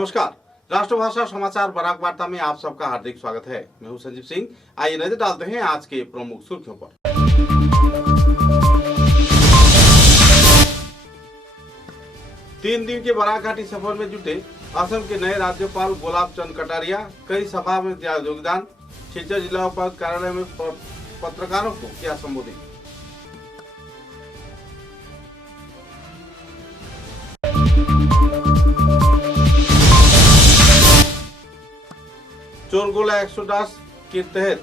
नमस्कार, राष्ट्रभाषा समाचार बराक वार्ता में आप सबका हार्दिक स्वागत है। मैं हूं संजीव सिंह। आइए नजर डालते हैं आज के प्रमुख सुर्खियों पर। 3 दिन के बराक घाटी सफर में जुटे असम के नए राज्यपाल गुलाब चंद कटारिया कई सभा में दिया योगदान। सिलचर जिला उपायुक्त कार्यालय में पत्रकारों को किया संबोधित। चोरगोला एक्सोडास के तहत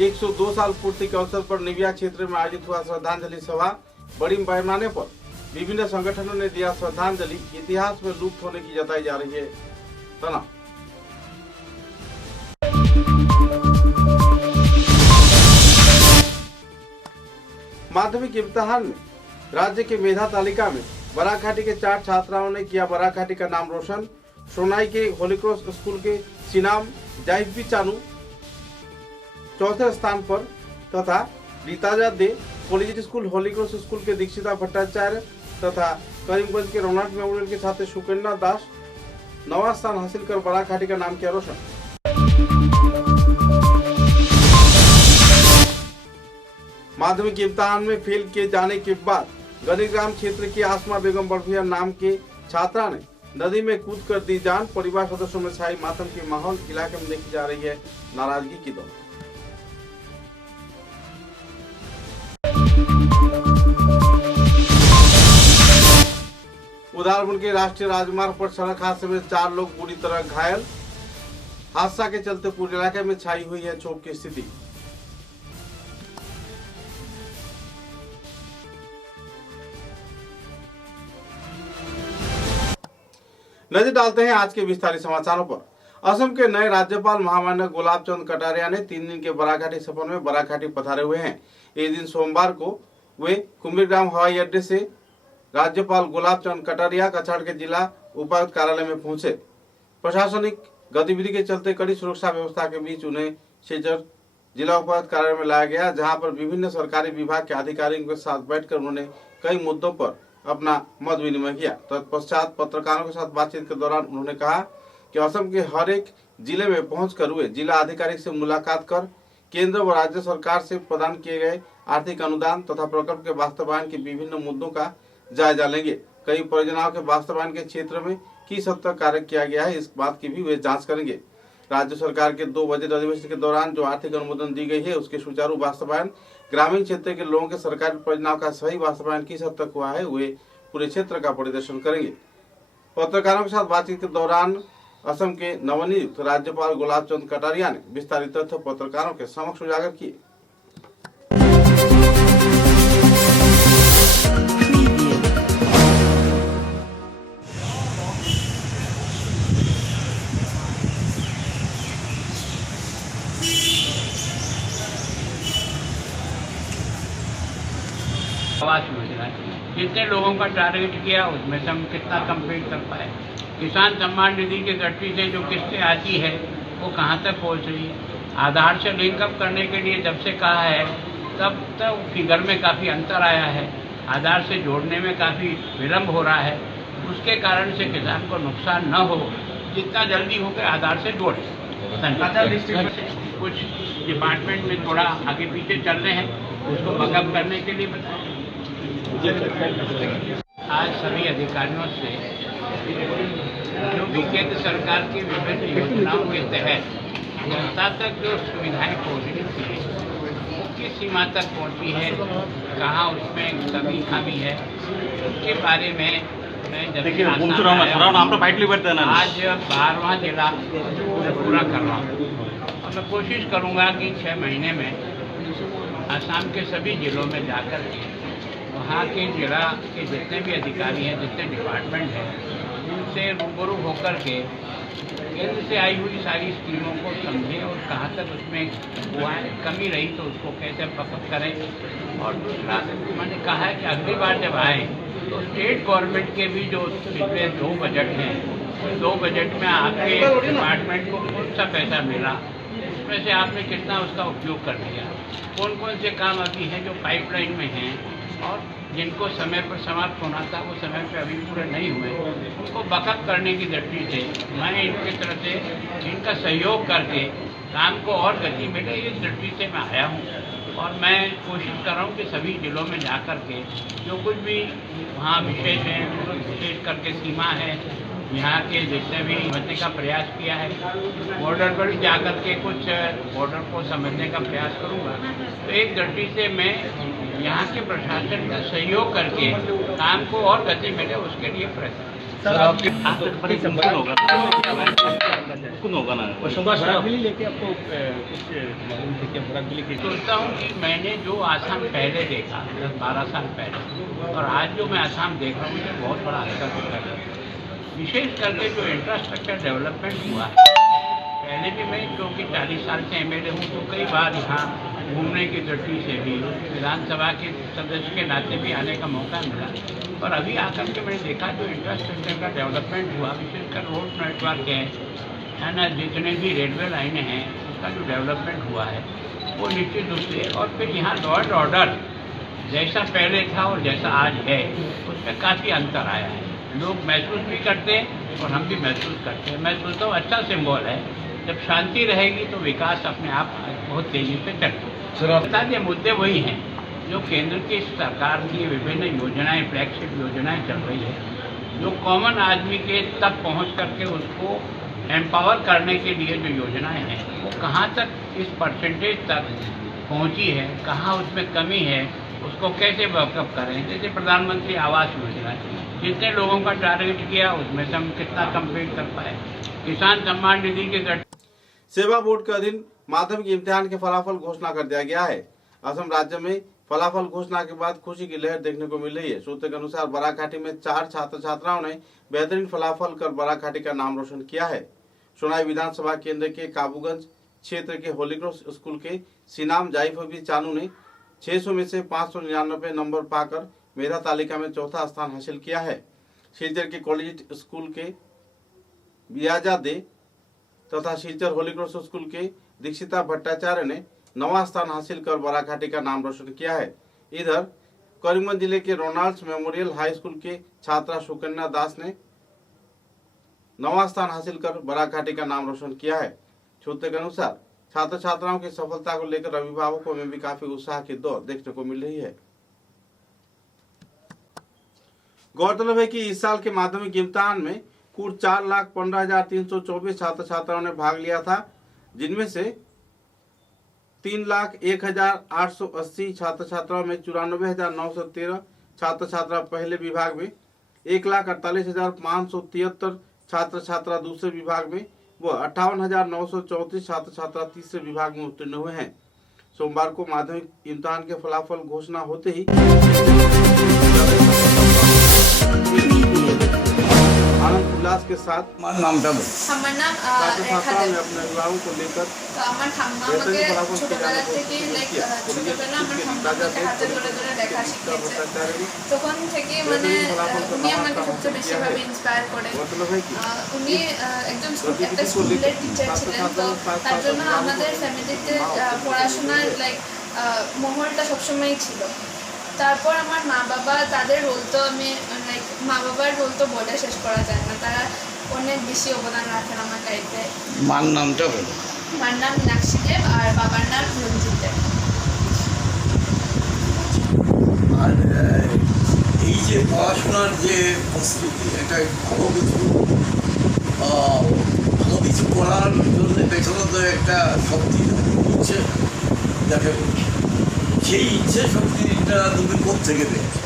102 साल पूर्ति के अवसर पर निविया क्षेत्र में आयोजित हुआ श्रद्धांजलि सभा। बड़ी पैमाने पर विभिन्न संगठनों ने दिया श्रद्धांजलि। इतिहास में लुप्त होने की जताई जा रही है तना। माध्यमिक इम्तिहान में राज्य के मेधा तालिका में बराक घाटी के 4 छात्राओं ने किया बराक घाटी का नाम रोशन। सोनाई के होलीक्रॉस स्कूल के सिनाम जाइफी चानू चौथे स्थान पर तथा रीताजा दे कॉलेज स्कूल होलीक्रॉस स्कूल के दीक्षिता भट्टाचार्य तथा करीमगंज के रौनक मेमोरियल के छात्र सुकन्या दास 9वां स्थान हासिल कर बराक घाटी का नाम किया रोशन। माध्यमिक इम्तिहान में फेल किए जाने के बाद गनीग्राम क्षेत्र की आसमा बेगम बड़भिया नाम के छात्रा ने नदी में कूद कर दी जान। परिवार सदस्यों में छाई मातम की माहौल। इलाके में देखी जा रही है नाराजगी की दौड़। उदारपुर के राष्ट्रीय राजमार्ग पर सड़क हादसे में 4 लोग बुरी तरह घायल। हादसा के चलते पूरे इलाके में छाई हुई है क्षोभ की स्थिति। नजर डालते हैं आज के विस्तारित समाचारों पर। असम के नए राज्यपाल महामान्य गुलाब चंद कटारिया ने 3 दिन के बराक घाटी सफर में बराक घाटी पधारे हुए हैं। इस दिन सोमवार को वे कुंभीग्राम हवाई अड्डे से राज्यपाल गुलाब चंद कटारिया कछाड़ के जिला उपायुक्त कार्यालय में पहुंचे। प्रशासनिक गतिविधि के चलते कड़ी सुरक्षा व्यवस्था के बीच उन्हें सिलचर जिला उपायुक्त कार्यालय में लाया गया, जहाँ पर विभिन्न सरकारी विभाग के अधिकारियों के साथ बैठकर उन्होंने कई मुद्दों पर अपना मत विनिमय किया। तत्पश्चात पत्रकारों के साथ बातचीत के दौरान उन्होंने कहा कि असम के हर एक जिले में पहुंचकर वे जिला अधिकारी से मुलाकात कर केंद्र व राज्य सरकार से प्रदान किए गए आर्थिक अनुदान तथा प्रकल्प के वास्तवायन के विभिन्न मुद्दों का जायजा लेंगे। कई परियोजनाओं के वास्तवायन के क्षेत्र में किस हद तक कार्य किया गया है, इस बात की भी वे जाँच करेंगे। राज्य सरकार के 2 बजट अधिवेशन के दौरान जो आर्थिक अनुमोदन दी गई है उसके सुचारू वास्तवायन, ग्रामीण क्षेत्र के लोगों के सरकारी परियोजनाओं का सही वास्तवायन किस हद तक हुआ है, वे पूरे क्षेत्र का परिदर्शन करेंगे। पत्रकारों के साथ बातचीत के दौरान असम के नवनियुक्त राज्यपाल गुलाब चंद कटारिया ने विस्तारित तथ्य पत्रकारों के समक्ष उजागर किए। आवास योजना जितने लोगों का टारगेट किया उसमें से हम कितना कंप्लीट कर पाए। किसान सम्मान निधि की दृष्टि से जो किस्तें आती है वो कहाँ तक पहुँच रही है। आधार से लिंकअप करने के लिए जब से कहा है तब तक फिगर में काफ़ी अंतर आया है। आधार से जोड़ने में काफ़ी विलम्ब हो रहा है। उसके कारण से किसान को नुकसान न हो, जितना जल्दी होकर आधार से जोड़े। कुछ डिपार्टमेंट में थोड़ा आगे पीछे चल रहे हैं, उसको बकअप करने के लिए बताएं। आज सभी अधिकारियों से जो भी केंद्र सरकार की विभिन्न योजनाओं के तहत जनता तक जो सुविधाएं पहुँचनी थी वो किस सीमा तक पहुँची है, कहाँ उसमें कमी खामी है, उसके बारे में मैं आज 12वां जिला पूरा कर रहा हूँ और मैं कोशिश करूँगा कि 6 महीने में असम के सभी जिलों में जाकर के वहाँ के जिला के जितने भी अधिकारी हैं, जितने डिपार्टमेंट हैं, उनसे रूबरू होकर के केंद्र से आई हुई सारी स्कीमों को समझें और कहाँ तक उसमें हुआ है, कमी रही तो उसको कैसे पकड़ करें। और दूसरा मैंने कहा है कि अगली बार जब आए तो स्टेट गवर्नमेंट के भी जो पिछले 2 बजट हैं, 2 बजट में आपके डिपार्टमेंट को कौन सा पैसा मिला, उसमें से आपने कितना उसका उपयोग कर लिया, कौन कौन से काम अभी हैं जो पाइपलाइन में हैं और जिनको समय पर समाप्त होना था वो समय पर अभी पूरे नहीं हुए, उनको बकअप करने की दृष्टि से मैं इनकी तरफ से इनका सहयोग करके काम को और गति मिले इस दृष्टि से मैं आया हूँ। और मैं कोशिश कर रहा हूँ कि सभी जिलों में जा कर के जो कुछ भी वहाँ विशेष है, विशेष करके सीमा है, यहाँ के जितने भी समझने का प्रयास किया है, बॉर्डर पर भी जाकर के कुछ बॉर्डर को समझने का प्रयास करूँगा। तो एक दृष्टि से मैं यहाँ के प्रशासन का सहयोग करके काम को और गति मिले उसके लिए प्रयत्न। सर आपके होगा ना बराक वैली लेके आपको कुछ मालूम थे कि बराक वैली की सोचता हूँ कि मैंने जो आसाम पहले देखा 10-12 साल पहले और आज जो मैं आसाम देख रहा हूँ मुझे बहुत बड़ा अंतर दिख रहा है। विशेष करके जो इंफ्रास्ट्रक्चर डेवलपमेंट हुआ है, पहले भी मैं क्योंकि 40 साल से एमएलए हूँ तो कई बार यहाँ घूमने की दृष्टि से भी विधानसभा के सदस्य के नाते भी आने का मौका मिला। और अभी आकर के मैंने देखा जो इंफ्रास्ट्रक्चर का डेवलपमेंट हुआ, विशेषकर रोड नेटवर्क है ना, जितने भी रेलवे लाइनें हैं उसका जो डेवलपमेंट हुआ है वो निश्चित रूप से। और फिर यहाँ लॉ एंड ऑर्डर जैसा पहले था और जैसा आज है उसमें काफ़ी अंतर आया है। लोग महसूस भी करते हैं और हम भी महसूस करते हैं। मैं सोचता हूँ अच्छा सिंबल है, जब शांति रहेगी तो विकास अपने आप बहुत तेज़ी से चलता है। ये मुद्दे वही हैं जो केंद्र की सरकार की विभिन्न योजनाएं, फ्लैगशिप योजनाएं चल रही है, जो कॉमन आदमी के तक पहुंच करके उसको एम्पावर करने के लिए जो योजनाएं हैं वो कहाँ तक इस परसेंटेज तक पहुंची है, कहाँ उसमें कमी है, उसको कैसे वर्कअप करें। जैसे प्रधानमंत्री आवास योजना, जितने लोगों का टारगेट किया उसमें से हम कितना कंप्लीट कर पाए। किसान सम्मान निधि के सेवा बोर्ड के अधीन माध्यमिक इम्तिहान के फलाफल घोषणा कर दिया गया है। असम राज्य में फलाफल घोषणा के बाद खुशी की लहर देखने को मिल रही है। सूत्र के अनुसार बराकाठी में 4 छात्र छात्राओं ने बेहतरीन फलाफल कर बराकाठी का नाम रोशन किया है। सोनाई विधानसभा केंद्र के काबूगंज क्षेत्र के होली क्रॉस स्कूल के सीनाम जाइफबी चानू ने 600 में से 599 नंबर पाकर मेधा तालिका में चौथा स्थान हासिल किया है। शिलचर के कॉलेज स्कूल के बियाजा दे तथा शिलचर होली क्रॉस स्कूल के दीक्षिता भट्टाचार्य ने 9वां स्थान हासिल कर बराकाठी का नाम रोशन किया है। इधर करीमगंज जिले के रोनाल्ड्स मेमोरियल हाई स्कूल के छात्रा सुकन्या दास ने 9वां स्थान हासिल कर बराकाठी का नाम रोशन किया है। सूत्र के अनुसार छात्र छात्राओं की सफलता को लेकर अभिभावकों में भी काफी उत्साह की दौड़ देखने को मिल रही है। गौरतलब है कि इस साल के माध्यमिक इम्तिहान में कुल 4,15,324 छात्र छात्राओं ने भाग लिया था, जिनमें से 3,01,880 छात्र छात्राओं में 94,913 छात्र छात्रा पहले विभाग में, 1,48,573 छात्र छात्रा दूसरे विभाग में व 58,934 छात्र छात्रा तीसरे विभाग में उत्तीर्ण हुए हैं। सोमवार को माध्यमिक इम्तिहान के फलाफल घोषणा होते ही आनंद उल्लास के साथ নামটা আমার নাম छात्र রেখা छात्राओं দেব। ने अपने अभिभावकों को लेकर তো আমার ঠাম্মা আমাকে ছোটবেলা থেকে ছোটবেলা আমার ঠাম্মা আমাকে হাতে ধরে ধরে লেখা শিখিয়েছে। তখন থেকে মানে উনি আমাকে সবচেয়ে বেশিভাবে ইন্সপায়ার করে। উনি একটা স্কুলের টিচার ছিলেন, তো তার জন্য আমাদের ফ্যামিলিতে পড়াশোনার মহলটা সবসময়ই ছিল। তারপর আমার মা বাবা, তাদের রোল তো আমি মা বাবার রোল তো বলে শেষ করা যায় না, তারা অনেক বেশি অবদান রাখেন আমার লাইফে। মার নামটা বলো। মার নাম মীনাক্ষী দেব আর বাবার নাম রঞ্জিত দেব। আর এই যে পড়াশোনার যে প্রস্তুতি, এটা ভালো কিছু করার জন্য পেছনে তো একটা শক্তি ইচ্ছে যাকে সেই ইচ্ছে শক্তিটা তুমি কোত্থেকে পেয়েছো?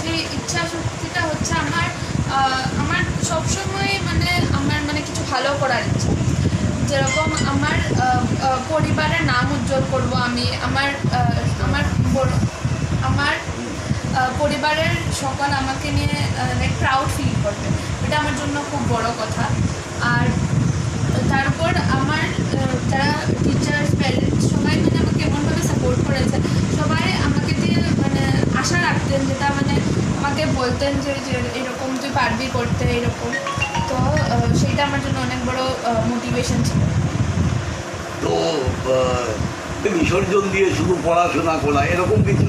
সেই ইচ্ছা শক্তিটা হচ্ছে আমার সবসময় আমার কিছু ভালো করার ইচ্ছা। যেরকম আমার পরিবারের নাম উজ্জ্বল করব আমি, আমার পরিবারের সকল আমাকে নিয়ে প্রাউড ফিল করবে, এটা আমার জন্য খুব বড় কথা। আর তারপর আমার যারা টিচার্স, প্যারেন্টস সবাই আমাকে এমনভাবে সাপোর্ট করেছে, সবাই আমাকে দিয়ে আশা রাখতেন, যেটা আমাকে বলতেন যে এরকম তুই পারবি করতে এরকম। তো সেইটা আমার জন্য অনেক বড় মোটিভেশন ছিল। তো বিসর্জন দিয়ে শুধু পড়াশোনা করা এরকম কিছু?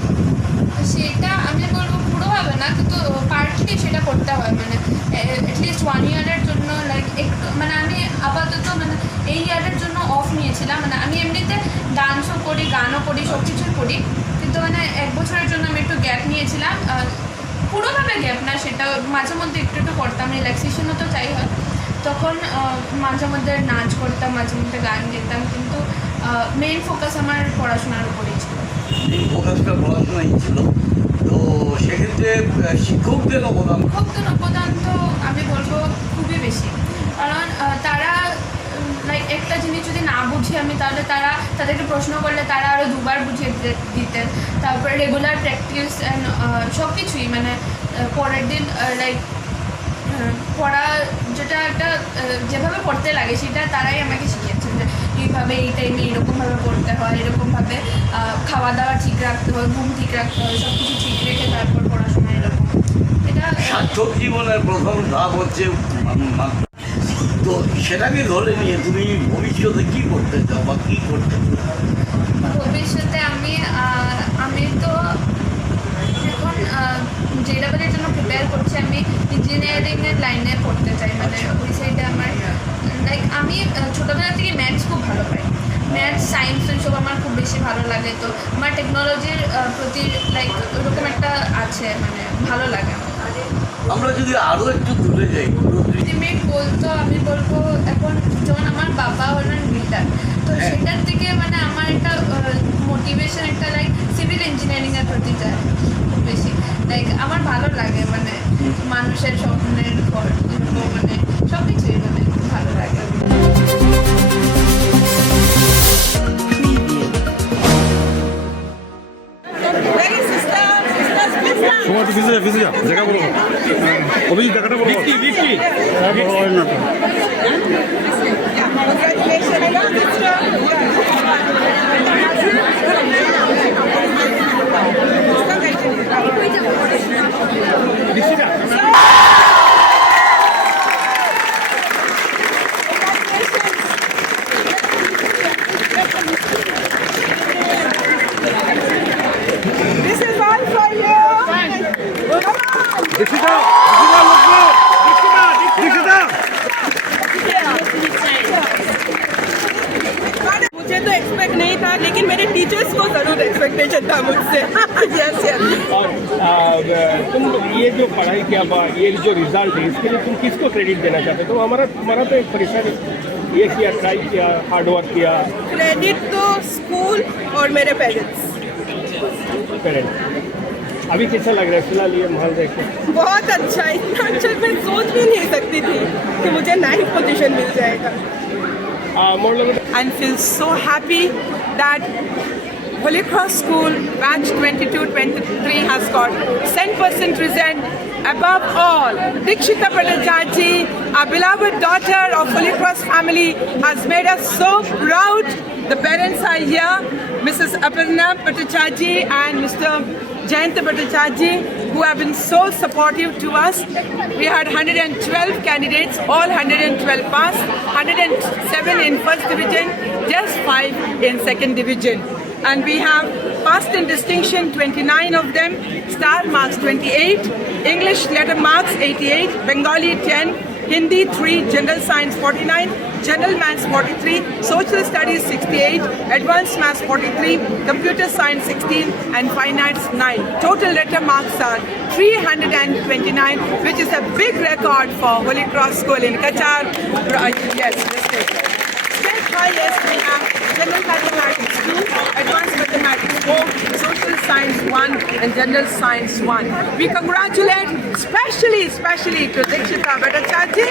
সেটা আমি বলবো না, কিন্তু পার্টলি সেটা করতে হয়, মানে অ্যাটলিস্ট 1 ইয়ারের জন্য লাইক মানে আমি আপাতত মানে এই ইয়ারের জন্য অফ নিয়েছিলাম। মানে আমি এমনিতে ডান্সও করি, গানও করি, সব কিছুই করি, কিন্তু মানে 1 বছরের জন্য আমি একটু গ্যাপ নিয়েছিলাম। পুরোভাবে গ্যাপ না, সেটা মাঝে মধ্যে একটু একটু করতাম, রিল্যাক্সেশনও তো চাই হয়। তখন মাঝে মধ্যে নাচ করতাম, মাঝে মধ্যে গান গেতাম, কিন্তু মেইন ফোকাস আমার পড়াশোনার উপরেই ছিল। এই ফোকাসটা পড়াশোনাই ছিল। তো সেক্ষেত্রে শিক্ষকদের অবদান অবদান তো আমি বলবো খুবই বেশি, কারণ তারা লাইক একটা জিনিস যদি না বুঝি আমি, তাহলে তাদেরকে প্রশ্ন করলে তারা আরও 2বার বুঝিয়ে দিতেন। তারপরে রেগুলার প্র্যাকটিস অ্যান্ড সব কিছুই, মানে পরের দিন লাইক পড়া যেটা একটা যেভাবে পড়তে লাগে সেটা তারাই আমাকে শিখিয়েছেন, যে এইভাবে এই টাইমে এরকমভাবে পড়তে হয়, এরকমভাবে খাওয়া দাওয়া ঠিক রাখতে হয়, ঘুম ঠিক রাখতে হয়, সব কিছু ঠিক রেখে তারপর পড়াশোনা, এরকম। এটা সার্থক জীবনের প্রথম ধাপ হচ্ছে তো সেটাকে ধরে নিয়ে তুমি ভবিষ্যতে কি করতে চাও বা কি করতে চাও? ভবিষ্যতে আমি তো এখন JEEর জন্য প্রিপেয়ার করছি। আমি ইঞ্জিনিয়ারিংয়ের লাইনে পড়তে চাই, মানে ওই সাইডে আমার লাইক আমি ছোটোবেলা থেকে ম্যাথস খুব ভালো পাই, ম্যাথস সায়েন্স এইসব আমার খুব বেশি ভালো লাগে। তো আমার টেকনোলজির প্রতি লাইক ওরকম একটা আছে, মানে ভালো লাগে আমার। আমরা যদি আরো একটু দূরে যাই, আলটিমেট গোল তো আমি বলবো এখন, যেমন আমার বাবা হলেন বিল্ডার, তো সেটার থেকে মানে আমার একটা মোটিভেশন একটা লাইক সিভিল ইঞ্জিনিয়ারিংয়ের প্রতি যায় খুব বেশি। লাইক আমার ভালো লাগে, মানে মানুষের স্বপ্নের ঘর, মানে সব কিছুই মানে ভালো লাগে। সময় তো ভিজে যা জায়গা বলো, অভিজিৎ জায়গাটা বলো। This is all for you. Dikshita मुझे तो एक्सपेक्ट नहीं था, लेकिन मेरे टीचर्स को जरूर एक्सपेक्टेशन था मुझसे। Yes yes. और तुम ये जो पढ़ाई किया, ये जो रिजल्ट है, इसके लिए तुम किसको क्रेडिट देना चाहते हो? तो हमारा तो एक परिश्रम ये किया, ट्राई किया, हार्ड वर्क किया। क्रेडिट तो स्कूल और मेरे पेरेंट्स। अभी कैसा लग रहा है फिलहाल ये माहौल देख के? बहुत अच्छा, इतना अच्छा मैं सोच भी नहीं सकती थी कि मुझे 9th पोजीशन मिल जाएगा। And feel so happy that Holy Cross School batch 22-23 has got 100% result. Above all, Dikshita Bhattacharya, our beloved daughter of Holy Cross family, has made us so proud. The parents are here, Mrs. Aparna Bhattacharya and Mr. Jayant Bhattacharya, who have been so supportive to us. We had 112 candidates, all 112 passed, 107 in first division, just 5 in second division. And we have passed in distinction 29 of them, star marks 28, English letter marks 88, Bengali 10, Hindi 3, General Science 49, General Maths 43, Social Studies 68, Advanced Maths 43, Computer Science 16, and Fine Arts 9. Total letter marks are 329, which is a big record for Holy Cross School in Kachar. Yes, state highest we have General Mathematics 2, Advanced Mathematics 4, Social Science 1, and General Science 1. We congratulate especially to Dikshita Bhattacharya,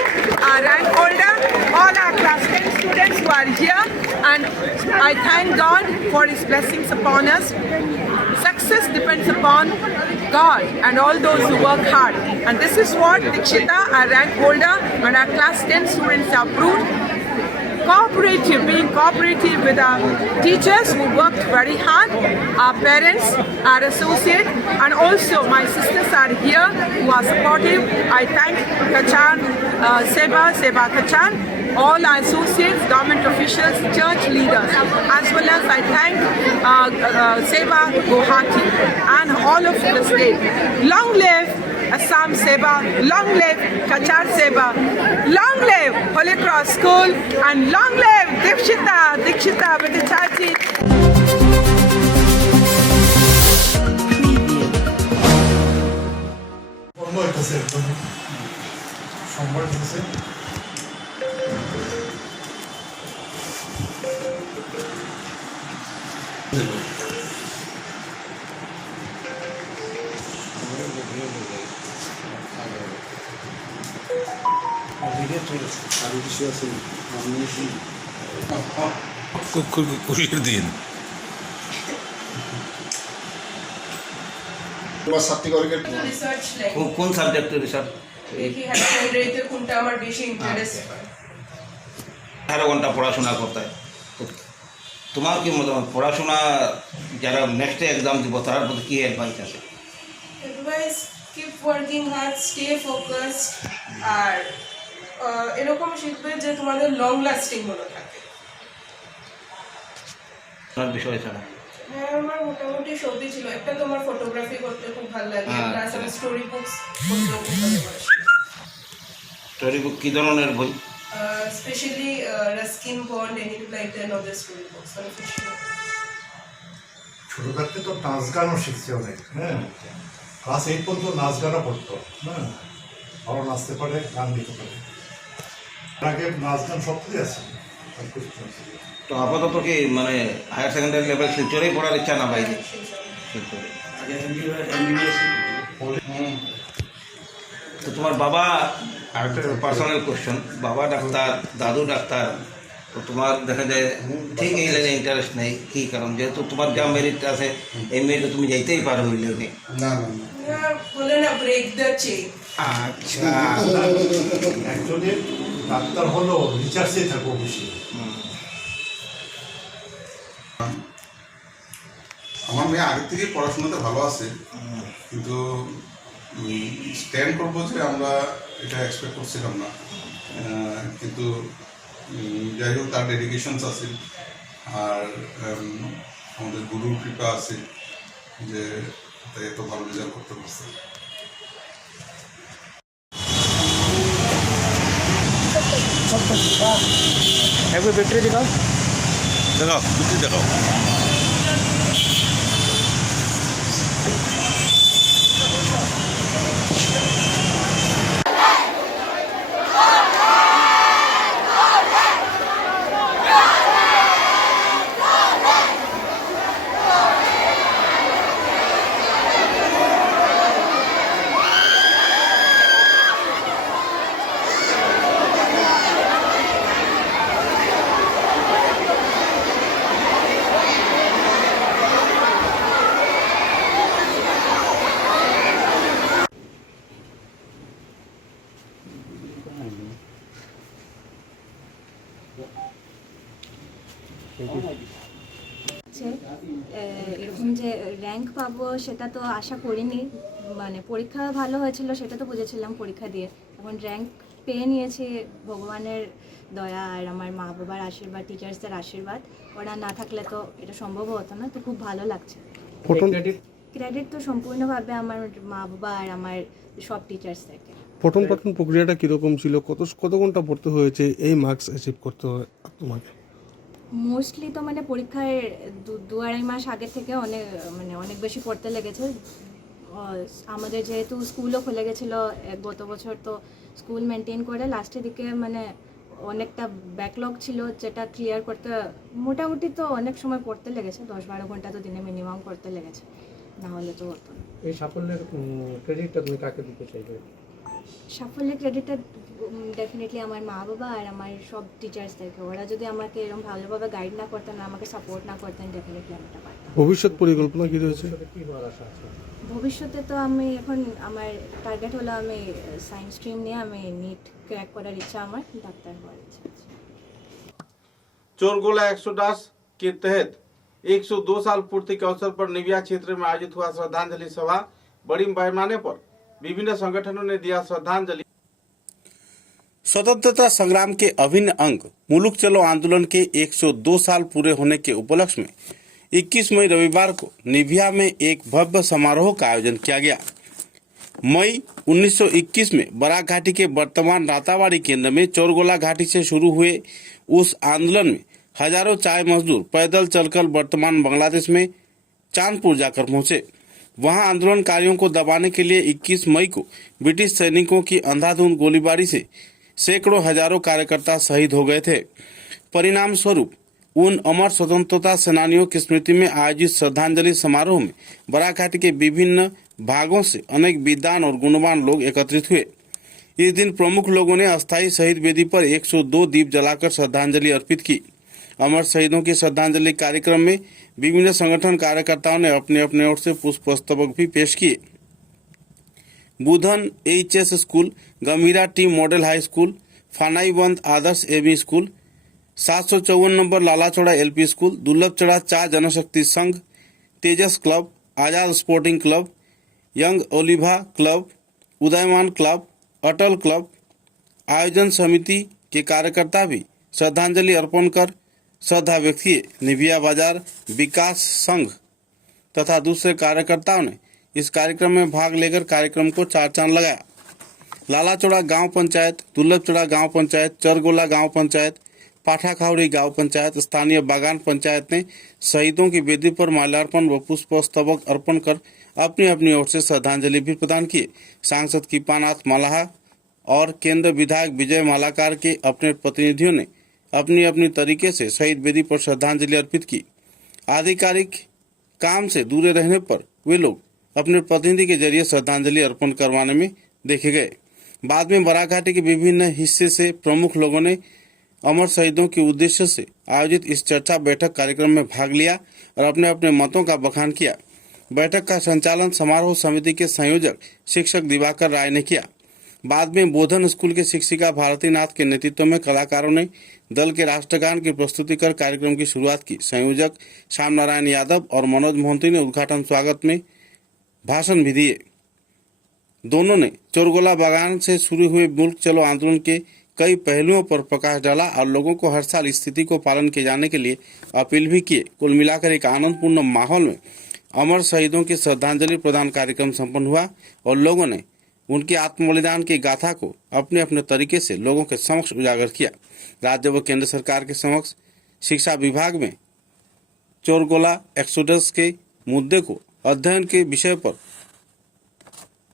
our rank holder, all our class 10 students who are here, and I thank God for His blessings upon us. Success depends upon God and all those who work hard. And this is what Dikshita, our rank holder, and our class 10 students have proved. Being cooperative with our teachers who worked very hard, our parents, our associates, and also my sisters are here who are supportive. I thank Kachan, Seba Kachan, all our associates, government officials, church leaders, as well as I thank Seva Guwahati and all of the state. Long live Assam Seva, long live Kachar Seva, long live Holy Cross School, and long live Dikshita Bhattacharjee. খুশির দিন research line কোন সাবজেক্টে research দেখি হ্যান্ডরাইটে কোনটা আমার বেশি interest 18 ঘন্টা পড়াশোনা করতে হয় তো তোমার কি মতামত পড়াশোনা যারা নেক্সট এক্সাম দিব তার প্রতি কি অ্যাডভাইস আছে advice keep working hard stay focused আর এরকম শিখবে যে তোমাদের লং লাস্টিং মনে থাকে আপনার বিষয় ছাড়া হ্যাঁ আমার মোটামুটি সবই ছিল একটা তোমার ফটোগ্রাফি করতে খুব ভালো লাগে প্লাস আমার স্টোরি বুকস পড়তেও খুব ভালোবাসি স্টোরি বুক কী ধরনের বই স্পেশালি রাস্কিন বন্ড এনিক্লাইটন ওদের স্টোরি বুকস মানে ছোট থাকতে তো নাচ গানও শিখছে অনেক, হ্যাঁ ক্লাস 8 পর্যন্ত নাচ গানও পড়তো, হ্যাঁ ভালো নাচতে পারে, গান দিতে পারে। আগে নাচ গান সবটাই আছে। তো আপাতত কি মানে হায়ার সেকেন্ডারি লেভেল শিলচরেই পড়ার ইচ্ছা না বাইরে শিলচরে তো তোমার বাবা আরেকটা পার্সোনাল কোশ্চেন বাবা ডাক্তার দাদু ডাক্তার তো তোমার দেখা যায় ঠিক এই লাইনে ইন্টারেস্ট নেই কী কারণ যেহেতু তোমার যা মেরিট আছে এই মেরিটে তুমি যাইতেই পারো ওই লাইনে বলে না ব্রেক দ্য চেইন আচ্ছা অ্যাকচুয়ালি ডাক্তার হলো রিসার্চে থাকবো বেশি। আমার মেয়ে আগে থেকেই পড়াশোনাতে ভালো আছে কিন্তু স্ট্যান্ড করবো যে আমরা এটা এক্সপেক্ট করছিলাম না কিন্তু যাই হোক তার ডেডিকেশনস আছে আর আমাদের গুরুর কৃপা আছে যে এত ভালো রেজাল্ট করতে পারছে। একবার ব্যাটারি দেখাও দেখাও ব্যাটারি দেখাও এরকম যে র্যাঙ্ক পাবো সেটা তো আশা করিনি, মানে পরীক্ষা ভালো হয়েছিল সেটা তো বুঝেছিলাম পরীক্ষা দিয়ে, এখন র্যাঙ্ক পেয়ে নিয়েছি ভগবানের দয়া আর আমার মা বাবার আশীর্বাদ, টিচার্সদের আশীর্বাদ, ওরা না থাকলে তো এটা সম্ভব হতো না, তো খুব ভালো লাগছে। ক্রেডিট তো সম্পূর্ণভাবে আমার মা বাবা আর আমার সব টিচার্স থেকে। প্রথম প্রক্রিয়াটা কীরকম ছিল, কত ঘন্টা পড়তে হয়েছে এই মার্কস অ্যাচিভ করতে হয় তোমাকে? মোস্টলি তো মানে পরীক্ষার 2-2.5 মাস আগে থেকে অনেক বেশি পড়তে লেগেছে। আমাদের যেহেতু স্কুলও খুলে গেছিলো গত বছর, তো স্কুল মেনটেন করে লাস্টের দিকে মানে অনেকটা ব্যাকলগ ছিল যেটা ক্লিয়ার করতে মোটামুটি তো অনেক সময় পড়তে লেগেছে, 10-12 ঘন্টা তো দিনে মিনিমাম পড়তে লেগেছে, না হলে তো হতো না। এই সাফল্যের ক্রেডিটটা তুমি কাকে দিতে চাইবে? সাফল্যের ক্রেডিটটা ডেফিনেটলি আমার মা বাবা আর আমার সব টিচার্সদেরকে, ওরা যদি আমাকে এরকম ভালোভাবে গাইড না করতেন, আমাকে সাপোর্ট না করতেন, ডেফিনেটলি আমি এটা পারতাম। ভবিষ্যৎ পরিকল্পনা কী রয়েছে? ভবিষ্যতে তো আমি এখন আমার টার্গেট হলো আমি সায়েন্স স্ট্রিম নিয়ে আমি नीट क्रैक করার ইচ্ছা, আমার ডাক্তার হওয়ার ইচ্ছা আছে। चोरगोला 110 के तहत 102 साल पूर्ति के अवसर पर निविया क्षेत्र में आयोजित हुआ श्रद्धांजलि सभा, बड़ी पैमाने पर विभिन्न संगठनों ने दिया श्रद्धांजलि। स्वतंत्रता संग्राम के अभिन्न अंग मुलुक चलो आंदोलन के 102 साल पूरे होने के उपलक्ष्य में 21 मई रविवार को निभिया में एक भव्य समारोह का आयोजन किया गया। मई 1921 में बराक घाटी के वर्तमान रातावाड़ी केंद्र में चोरगोला घाटी से शुरू हुए उस आंदोलन में हजारों चाय मजदूर पैदल चलकर वर्तमान बांग्लादेश में चांदपुर जाकर पहुंचे। वहां आंदोलनकारियों को दबाने के लिए 21 मई को ब्रिटिश सैनिकों की अंधाधुंध गोलीबारी से सैकड़ों हजारों कार्यकर्ता शहीद हो गए थे। परिणाम स्वरूप उन अमर स्वतंत्रता सेनानियों की स्मृति में आयोजित श्रद्धांजलि समारोह में बराक घाटी के विभिन्न भागों से अनेक विद्वान और गुणवान लोग एकत्रित हुए। इस दिन प्रमुख लोगों ने अस्थायी शहीद वेदी पर 102 दीप जलाकर श्रद्धांजलि अर्पित की। अमर शहीदों की श्रद्धांजलि कार्यक्रम में विभिन्न संगठन कार्यकर्ताओं ने अपने अपने ओर से पुष्पस्तबक भी पेश किए। Budhan HS school, Gambhira T model high school, Phanaiband Adarsh AB school, 754 number Lalachora LP school, Durlabhchhara चा Janashakti Sangh, Tejas club, Azad sporting club, young Oliva club, Udayman club, Atal club आयोजन समिति के कार्यकर्ता भी श्रद्धांजलि अर्पण कर श्रद्धा व्यक्त किए। निभिया बाजार विकास संघ तथा दूसरे कार्यकर्ताओं ने इस कार्यक्रम में भाग लेकर कार्यक्रम को चार चांद लगाया। लालाचौड़ा गांव पंचायत, दुर्लभचड़ा गांव पंचायत, चरगोला गांव पंचायत, पाठाखावड़ी गांव पंचायत, स्थानीय बागान पंचायत ने शहीदों की वेदी पर माल्यार्पण व पुष्पस्तबक अर्पण कर अपनी अपनी ओर से श्रद्धांजलि भी प्रदान किए। सांसद कृपानाथ मालाहा और केंद्र विधायक विजय मालाकार के अपने प्रतिनिधियों ने अपनी अपनी तरीके से शहीद वेदी पर श्रद्धांजलि अर्पित की। आधिकारिक काम से दूर रहने पर वे लोग अपने प्रतिनिधि के जरिए श्रद्धांजलि अर्पण करवाने में देखे गए। बाद में बराक घाटी के विभिन्न हिस्से से प्रमुख लोगों ने अमर शहीदों के उद्देश्य से आयोजित इस चर्चा बैठक कार्यक्रम में भाग लिया और अपने अपने मतों का बखान किया। बैठक का संचालन समारोह समिति के संयोजक शिक्षक दिवाकर राय ने किया। बाद में बोधन स्कूल के शिक्षिका भारती नाथ के नेतृत्व में कलाकारों ने दल के राष्ट्रगान की प्रस्तुति कर कार्यक्रम की शुरुआत की। संयोजक श्याम नारायण यादव और मनोज मोहंती ने उद्घाटन स्वागत में भाषण भी दिए। दोनों ने चोरगोला बागान से शुरू हुए मुल्क चलो आंदोलन के कई पहलुओं पर प्रकाश डाला और लोगों को हर साल इस स्थिति को पालन किए जाने के लिए अपील भी किए। कुल मिलाकर एक आनंदपूर्ण माहौल में अमर शहीदों की श्रद्धांजलि प्रदान कार्यक्रम संपन्न हुआ और लोगों ने उनके आत्मबलिदान की गाथा को अपने अपने तरीके से लोगों के समक्ष उजागर किया। राज्य व केंद्र सरकार के समक्ष शिक्षा विभाग में चोरगोला एक्सोडस के मुद्दे को अध्ययन के विषय पर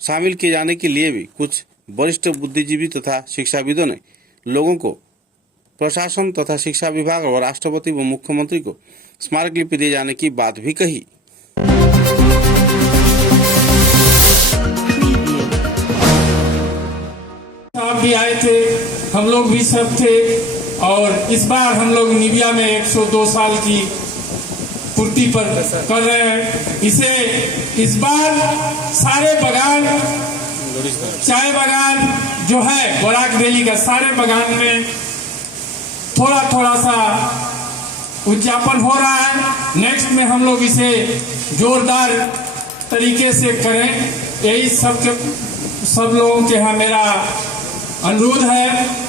शामिल किए जाने के लिए भी कुछ वरिष्ठ बुद्धिजीवी तथा शिक्षाविदों ने लोगों को प्रशासन तथा शिक्षा विभाग और राष्ट्रपति व मुख्यमंत्री को स्मारक लिपि दिए जाने की बात भी कही। आप भी आए थे, हम लोग भी सब थे और इस बार हम लोग निभिया में 102 साल की पूर्ति पर कर रहे हैं। इसे इस बार सारे बागान, चाय बागान जो है बराक वैली का, सारे बागान में थोड़ा थोड़ा सा उद्यापन हो रहा है। नेक्स्ट में हम लोग इसे जोरदार तरीके से करें, यही सब लोगों के यहाँ मेरा अनुरोध है।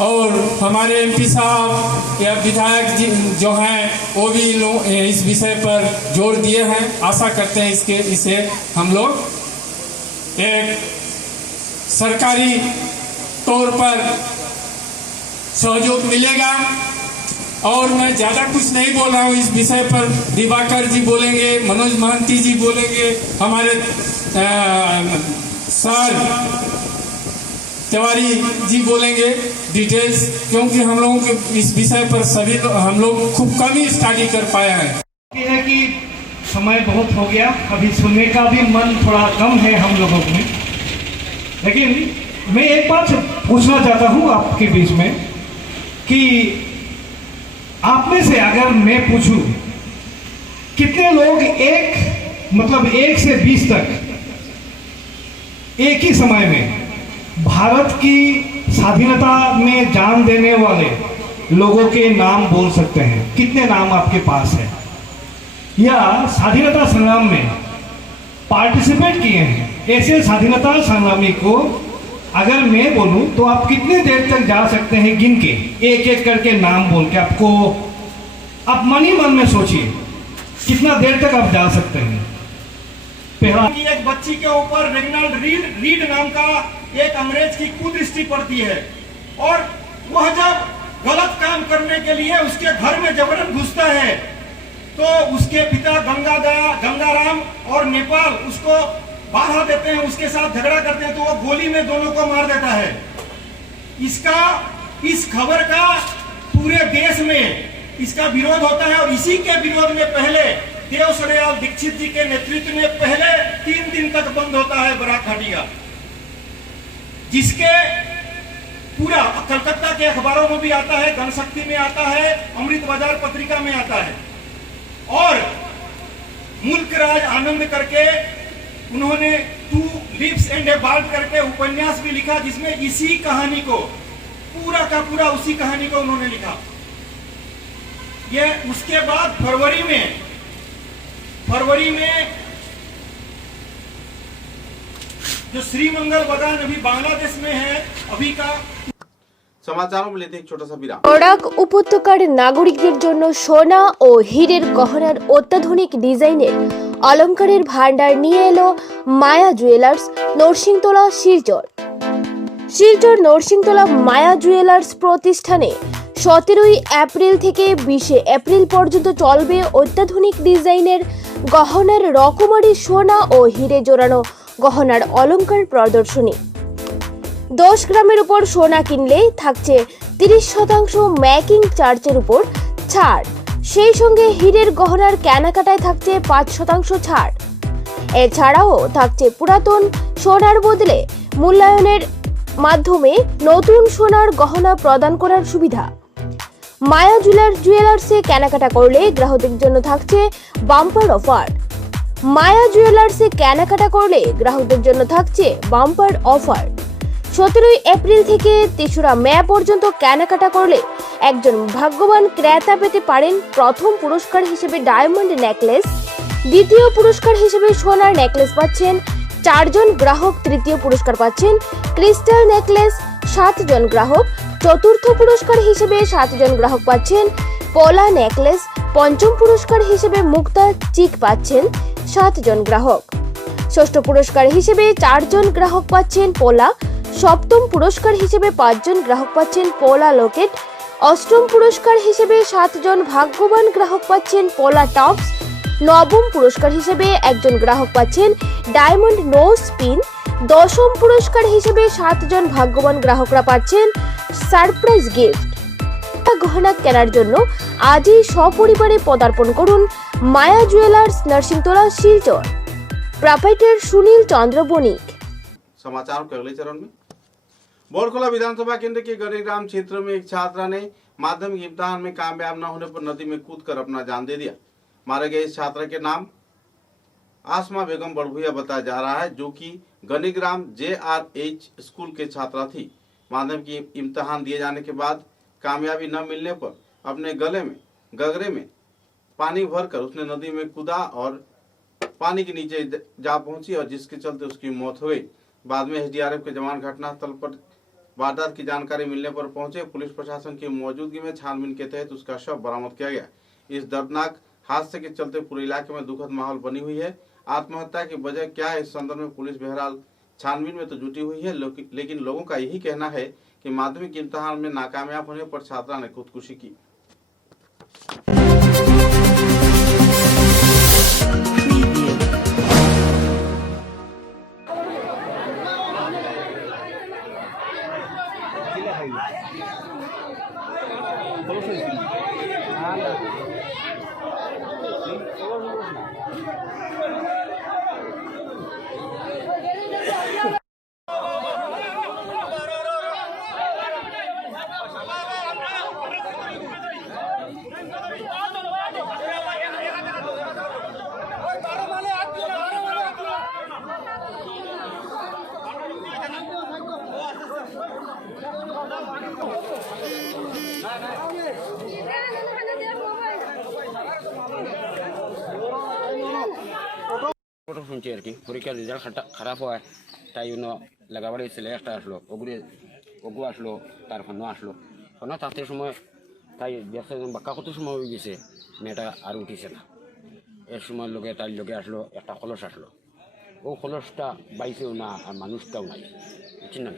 और हमारे एमपी साहब या विधायक जी जो हैं वो भी इस विषय पर जोर दिए हैं। आशा करते हैं इसे हम लोग एक सरकारी तौर पर सहयोग मिलेगा। और मैं ज़्यादा कुछ नहीं बोल रहा हूँ इस विषय पर, दिवाकर जी बोलेंगे, मनोज महंती जी बोलेंगे, हमारे सर तिवारी जी बोलेंगे डिटेल्स, क्योंकि हम लोगों के इस विषय पर सभी हम लोग खूब कम ही स्टडी कर पाए हैं। ये है कि समय बहुत हो गया, अभी सुनने का भी मन थोड़ा कम है हम लोगों में, लेकिन मैं एक बात पूछना चाहता हूँ आपके बीच में कि आप में से अगर मैं पूछूं कितने लोग एक से 20 तक एक ही समय में भारत की स्वाधीनता में जान देने वाले लोगों के नाम बोल सकते हैं? कितने नाम आपके पास है या स्वाधीनता संग्राम में पार्टिसिपेट किए हैं? ऐसे स्वाधीनता संग्रामी को अगर मैं बोलूं तो आप कितने देर तक जा सकते हैं गिन के, एक एक करके नाम बोल के? आपको आप मन ही मन में सोचिए कितना देर तक आप जा सकते हैं। पहला कि एक बच्ची के ऊपर रेगनाल्ड रीड नाम का एक अंग्रेज की कुदृष्टि पड़ती है और वह जब गलत काम करने के लिए उसके घर में जबरन घुसता है तो उसके पिता गंगाराम और नेपाल उसको बाधा देते हैं, उसके साथ झगड़ा करते हैं, तो वो गोली में दोनों को मार देता है। इस खबर का पूरे देश में इसका विरोध होता है और इसी के विरोध में पहले देवसरयाल दीक्षित जी के नेतृत्व में पहले 3 दिन तक बंद होता है बराक घाटी का, जिसके पूरा कलकत्ता के अखबारों में भी आता है, जनशक्ति में आता है, अमृत बाजार पत्रिका में आता है। और मुल्क राज आनंद करके उन्होंने 2 लीव्स एंड ए बर्ड करके उपन्यास भी लिखा, जिसमें इसी कहानी को पूरा का पूरा उसी कहानी को उन्होंने लिखा। ये उसके बाद फरवरी में जो श्रीमंगल बगान अभी बांग्लादेश में है अभी का। समाचारों में लेते एक छोटा सा विराम। বরাক উপত্যকার নাগরিকদের জন্য সোনা ও হীরের গহনার অত্যাধুনিক ডিজাইনের অলংকারের ভান্ডার নিয়ে এলো মায়া জুয়েলার্স নরসিংতলা শিলচর। শিলচর নরসিংতলা মায়া জুয়েলার্স প্রতিষ্ঠানে 17 এপ্রিল থেকে 20 এপ্রিল পর্যন্ত চলবে অত্যাধুনিক ডিজাইনের গহনার রকমারি সোনা ও হীরে জোড়ানো গহনার অলংকার প্রদর্শনী। 10 গ্রামের উপর সোনা কিনলে থাকছে 30% মেকিং চার্জের উপর ছাড়, সেই সঙ্গে হীরের গহনার কেনাকাটায় থাকছে 5% ছাড়। এছাড়াও থাকছে পুরাতন সোনার বদলে মূল্যায়নের মাধ্যমে নতুন সোনার গহনা প্রদান করার সুবিধা। মায়া জুয়েলার্সে কেনাকাটা করলে গ্রাহকদের জন্য থাকছে বাম্পার অফার। মায়া জুয়েলার্সে কেনাকাটা করলে গ্রাহকদের জন্য থাকছে বাম্পার অফার। 17 এপ্রিল থেকে 3রা মে পর্যন্ত কেনাকাটা করলে একজন ভাগ্যবান ক্রেতা পেতে পারেন প্রথম পুরস্কার হিসেবে ডায়মন্ড নেকলেস, দ্বিতীয় পুরস্কার হিসেবে সোনার নেকলেস পাচ্ছেন 4 জন গ্রাহক, তৃতীয় পুরস্কার পাচ্ছেন ক্রিস্টাল নেকলেস 7 জন গ্রাহক, চতুর্থ পুরস্কার হিসেবে 7 জন গ্রাহক পাচ্ছেন পলা নেকলেস, পঞ্চম পুরস্কার হিসেবে মুক্তা চিক পাচ্ছেন 7 জন গ্রাহক, ষষ্ঠ পুরস্কার হিসেবে 4 জন গ্রাহক পাচ্ছেন পোলা, সপ্তম পুরস্কার হিসেবে 5 জন গ্রাহক পাচ্ছেন পোলা লকেট, অষ্টম পুরস্কার হিসেবে 7 জন ভাগ্যবান গ্রাহক পাচ্ছেন পোলা টপস, নবম পুরস্কার হিসেবে একজন গ্রাহক পাচ্ছেন ডায়মন্ড নো স্পিন, দশম পুরস্কার হিসেবে 7 জন ভাগ্যবান গ্রাহকরা পাচ্ছেন সারপ্রাইজ গিফট। গহনা কেনার জন্য আজই সপরিবারে পদার্পণ করুন মায়া জুয়েলার্স नरसिंहतला শিলচর। प्रोप्राइटर सुनील चंद्र बनिक। समाचारों के अगले चरण में बोरखोला विधानसभा केंद्र के गरीग्राम क्षेत्र में एक छात्रा ने माध्यमिक इम्तिहान में कामयाब न होने पर नदी में कूदकर अपना जान दे दिया। मारे गए इस छात्रा के नाम आसमा बेगम बड़भुया बताया जा रहा है, जो कि गनीग्राम JRH स्कूल के छात्रा थी। माध्यमिक इम्तिहान दिए जाने के बाद कामयाबी न मिलने पर अपने गले में गगरे में पानी भरकर उसने नदी में कूदा और पानी के नीचे जा पहुंची और जिसके चलते उसकी मौत हो गई। बाद में SDRF के जवान घटनास्थल पर वारदात की जानकारी मिलने पर पहुंचे। पुलिस प्रशासन की मौजूदगी में छानबीन के तहत उसका शव बरामद किया गया। इस दर्दनाक हादसे के चलते पूरे इलाके में दुखद माहौल बनी हुई है। आत्महत्या की वजह क्या है, इस संदर्भ में पुलिस बहरहाल छानबीन में तो जुटी हुई है, लेकिन लोगों का यही कहना है कि माध्यमिक इम्तिहान में नाकामयाब होने पर छात्रा ने खुदकुशी की। খবর শুনছি আর কি, পরীক্ষার রেজাল্ট খারাপ হয়, তাই জন্য লেখাপড়ায় ছেলে একটা আসলো, ওগু আসলো, তার ফোনও আসলো, ফোনও থাকতে সময় তাই দেখতে বাক্কা কত সময় হয়ে গেছে, মেয়েটা আর উঠিছে না। এর সময় লোকে তার লোকে আসলো, একটা খলস আসলো, ও খলসটা বাইছেও না আর মানুষটাও নাই, বুঝছেন না।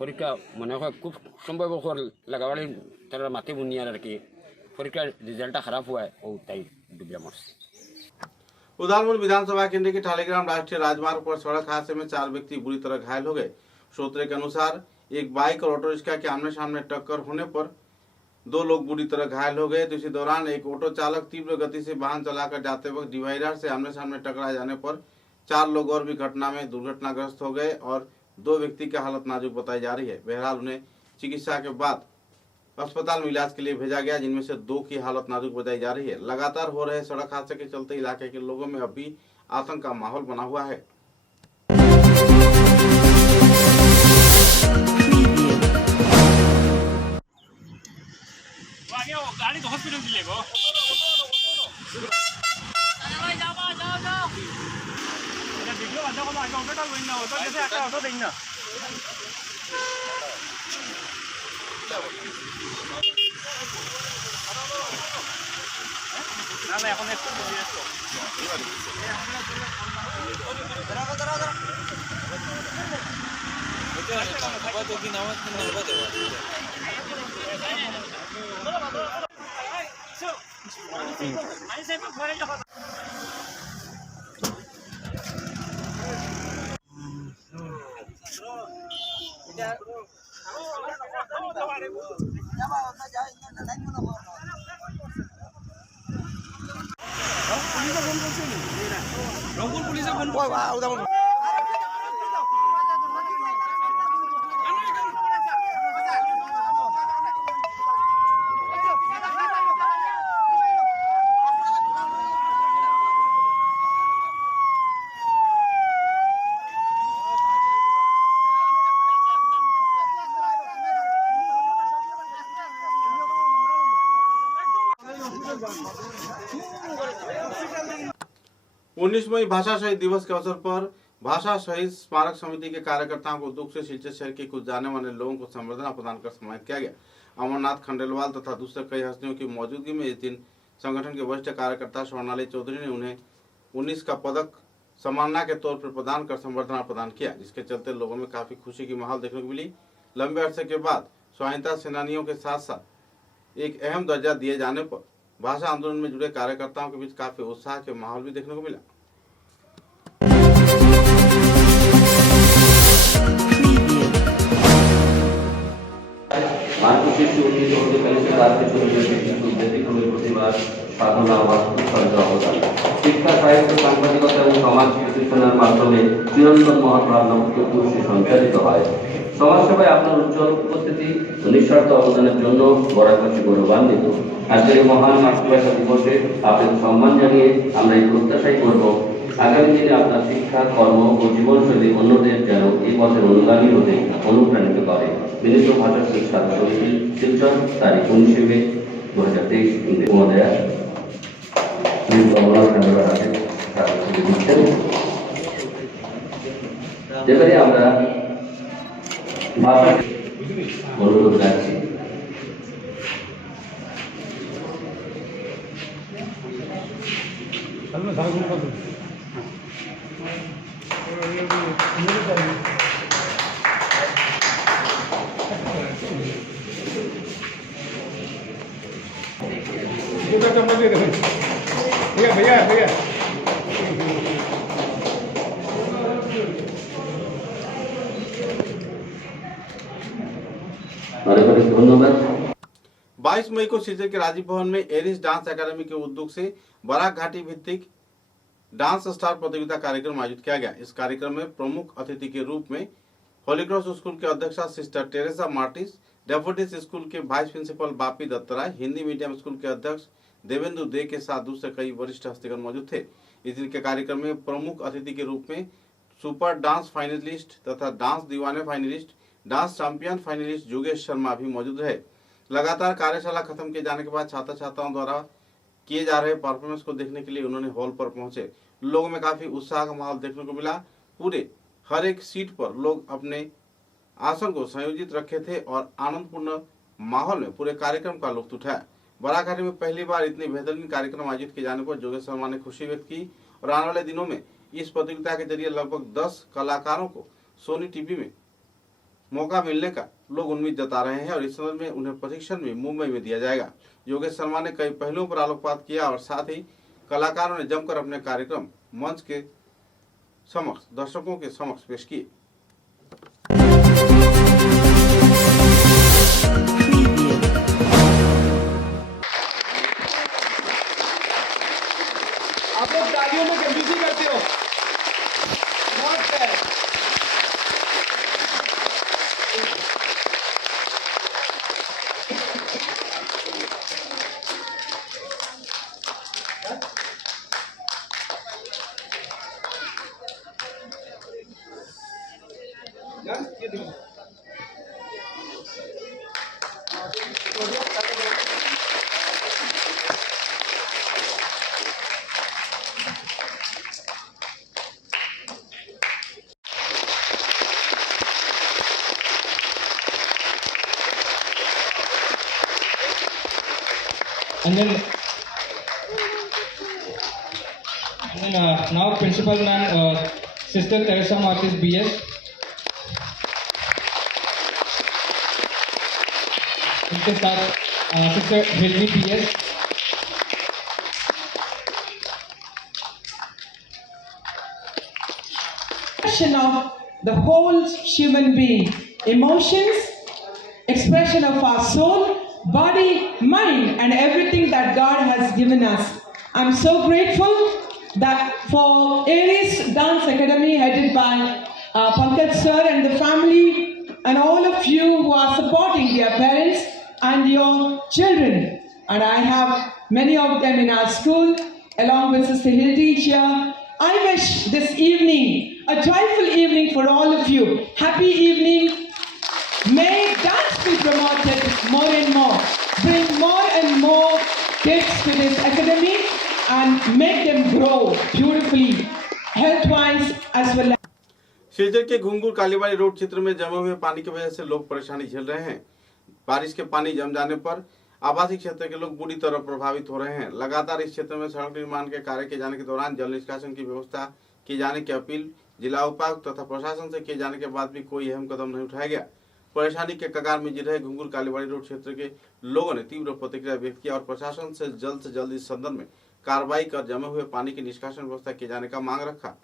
পরীক্ষা মনে হয় খুব সম্ভব লেখাপড়ায় তারা মাথে বুনিয়ার আর কি, পরীক্ষার রেজাল্টটা খারাপ হয়, ও তাই ডুবিয়া মরছে। उदालपुर विधानसभा केंद्र के ठालीग्राम राष्ट्रीय राजमार्ग पर सड़क हादसे में 4 व्यक्ति बुरी तरह घायल हो गए। सूत्रों के अनुसार एक बाइक और ऑटो रिक्शा के आमने सामने टक्कर होने पर 2 लोग बुरी तरह घायल हो गए। तो इसी दौरान एक ऑटो चालक तीव्र गति से वाहन चलाकर जाते वक्त डिवाइडर से आमने सामने टकरा जाने पर 4 लोग और भी घटना में दुर्घटनाग्रस्त हो गए और 2 व्यक्ति की हालत नाजुक बताई जा रही है। बहरहाल उन्हें चिकित्सा के बाद अस्पताल में इलाज के लिए भेजा गया, जिनमें से 2 की हालत नाजुक बताई जा रही है। लगातार हो रहे सड़क हादसे के चलते इलाके के लोगों में अभी आतंक का माहौल बना हुआ है। गाड़ी तो हॉस्पिटल से लेगो वीडियो बंदा को आगे ऑटो डाल ना ऑटो जैसे आता ऑटो देना না না এখন একটু দিয়ে আসো এটা তো কি নামাজ না হবে রংপুর পুলিশে ফোন उन्नीसवीं भाषा शहीद दिवस के अवसर पर भाषा शहीद स्मारक समिति के कार्यकर्ताओं को दुख से सिलसिले शहर के कुछ जाने वाले लोगों को संबर्धना प्रदान कर सम्मानित किया गया। अमरनाथ खंडेलवाल तथा दूसरे कई हस्तियों की मौजूदगी में इस दिन संगठन के वरिष्ठ कार्यकर्ता स्वर्णाली चौधरी ने उन्हें 19 का पदक सम्मानना के तौर पर प्रदान कर संबर्धना प्रदान किया, जिसके चलते लोगों में काफी खुशी की माहौल देखने को मिली। लंबे अरसे के बाद स्वाधीनता सेनानियों के साथ साथ एक अहम दर्जा दिए जाने पर भाषा आंदोलन में जुड़े कार्यकर्ताओं के बीच काफी उत्साह के माहौल भी देखने को मिला। সাধনা উৎসর্গ অবদান শিক্ষা সাহিত্য সাংবাদিকতা এবং সমাজ প্রতিষ্ঠানের মাধ্যমে চিরন্তন মহৎ ভাবনাকে পুরুষে সঞ্চালিত হয়। সমাজসেবায় আপনার উজ্জ্বল উপস্থিতি ও নিঃস্বার্থ অবদানের জন্য বরাবরই গৌরবান্বিত। আজকের এই মহান মাতৃভাষা দিবসে আপনাকে সম্মান জানিয়ে আমরা এই প্রত্যাশাই করব আগামী দিনে আপনার শিক্ষা কর্ম ও জীবনশৈলী অন্যদের যেন এই পথের অনুগামী হতে অনুপ্রাণিত করে। বিনীত ভাষা শিক্ষা সমিতি শিলচর তারিখ 19 মে 2023 মহোদয়া যেবারে আমরা ভাষা অনুরোধ রাখছি। भैया भैया धन्यवाद। 22 मई को सिलचर के राजीव भवन में एरिस डांस एकेडमी के उद्योग से बराक घाटी भित्तिक डांस स्टार प्रतियोगिता कार्यक्रम आयोजित किया गया। इस कार्यक्रम में प्रमुख अतिथि के रूप में होली क्रॉस स्कूल के अध्यक्षा sister Teresa Martis, daffodils school के vice principal Bapi Duttaroy, Hindi medium school के अध्यक्ष देवेंद्र दे के साथ दूसरे कई वरिष्ठ हस्तिगण मौजूद थे। इस दिन के कार्यक्रम में प्रमुख अतिथि के रूप में सुपर डांस फाइनलिस्ट तथा डांस दीवाने finalist, dance champion finalist Yogesh Sharma भी मौजूद रहे। लगातार कार्यशाला खत्म किए जाने के बाद छात्र छात्राओं द्वारा किए जा रहे परफॉर्मेंस को देखने के लिए उन्होंने हॉल पर पहुंचे लोगों में काफी उत्साह का माहौल देखने को मिला। पूरे हर एक सीट पर लोग अपने आसन को संयोजित रखे थे और आनंदपूर्ण माहौल में पूरे कार्यक्रम का लुत्फ उठाया। बराघाटी में पहली बार इतने बेहतरीन कार्यक्रम आयोजित किए जाने पर जोगेश शर्मा ने खुशी व्यक्त की और आने वाले दिनों में इस प्रतियोगिता के जरिए लगभग 10 कलाकारों को सोनी टीवी में मौका मिलने का लोग उम्मीद जता रहे हैं और इस संदर्भ में उन्हें प्रशिक्षण भी मुंबई में दिया जाएगा। योगेश शर्मा ने कई पहलुओं पर आलोकपात किया और साथ ही कलाकारों ने जमकर अपने कार्यक्रम मंच के समक्ष दर्शकों के समक्ष पेश किए। आप लोग तालियों में कंजूसी करते हो। And then now Principal Ma'am, Sister Teresa Martis BS. Sister Hilmi PS. Expression of the whole human being, emotions, expression of our soul, body, mind, and everything that God has given us. I'm so grateful that for Aries Dance Academy headed by Pankaj sir and the family and all of you who are supporting their parents and your children. And I have many of them in our school along with Sister Hildy here. I wish this evening a joyful evening for all of you. Happy evening. May dance be promoted more and more. Bring more and more kids to this academy and make them grow beautifully, health-wise as well as. Silchar के घुंगुर Kalibari road क्षेत्र में जमे हुए पानी की वजह से लोग परेशानी झेल रहे हैं। बारिश के पानी जम जाने पर आवासीय क्षेत्र के लोग बुरी तरह प्रभावित हो रहे हैं। लगातार इस क्षेत्र में सड़क निर्माण के कार्य किए जाने के दौरान जल निष्कासन की व्यवस्था किए जाने की अपील जिला उपायुक्त तथा प्रशासन से किए जाने के बाद भी कोई अहम कदम नहीं उठाया गया। परेशानी के कगार में जी रहे घुंगुर कालीबाड़ी रोड क्षेत्र के लोगों ने तीव्र प्रतिक्रिया व्यक्त किया और प्रशासन से जल्द इस संदर्भ में कार्रवाई कर जमे हुए पानी की निष्कासन व्यवस्था किए जाने का मांग रखा।